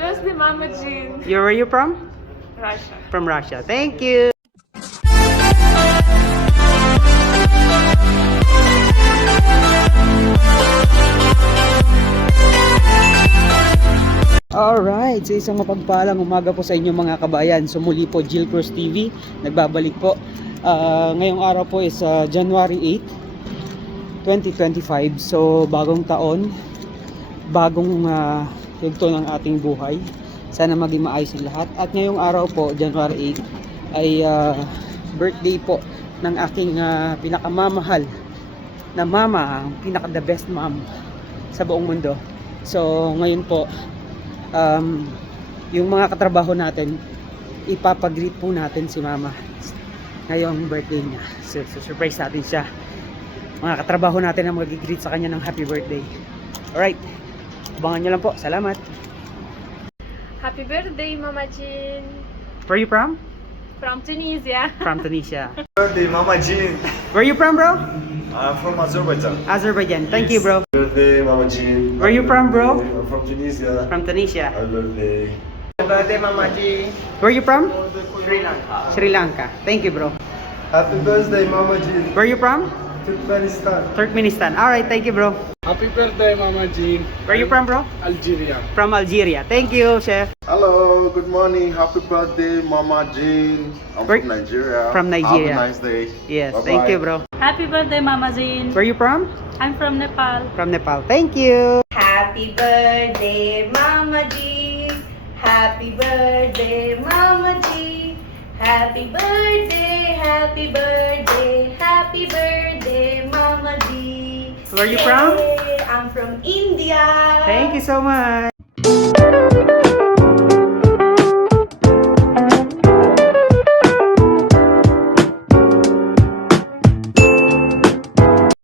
birthday, Mama Jean. Where are you from? Russia. From Russia. Thank you. Alright, so isang mapagpalang umaga po sa inyo mga kabayan. So muli po Jill Cruz TV, nagbabalik po. Ngayong araw po is January 8, 2025. So bagong taon, bagong yugto ng ating buhay. Sana maging maayos ang lahat. At ngayong araw po, January 8, ay birthday po ng aking pinakamamahal na mama, ang pinaka the best mom sa buong mundo. So ngayon po, yung mga katrabaho natin, ipapagreet po natin si mama ngayong birthday niya. So surprise natin siya. Mga katrabaho natin ang mag-greet sa kanya ng happy birthday. Alright, abangan nyo lang po. Salamat. Happy birthday, Mama Jean. Where are you from? From Tunisia. From Tunisia. Birthday, Mama Jean. Where are you from, bro? I'm from Azerbaijan. Azerbaijan. Thank you, bro. Birthday, Mama Jean. Where you from, bro? I'm from Tunisia. From Tunisia. Happy birthday. Happy birthday, Mama G. Where are you from? Sri Lanka. Sri Lanka. Thank you, bro. Happy birthday, Mama Jean. Where are you from? Turkmenistan. Turkmenistan. Alright, thank you, bro. Happy birthday, Mama G. Where are you from, bro? Algeria. From Algeria. Thank you, chef. Hello, good morning. Happy birthday, Mama Jean. I'm Where- from Nigeria. From Nigeria. Have a nice day. Yes, Bye-bye. thank you, bro. Happy birthday, Mama Jean. Where are you from? I'm from Nepal. From Nepal. Thank you. Happy birthday, Mama G. Happy birthday, Mama G. Happy birthday, happy birthday, happy birthday, Mama G. Where are you from? Yay! I'm from India. Thank you so much.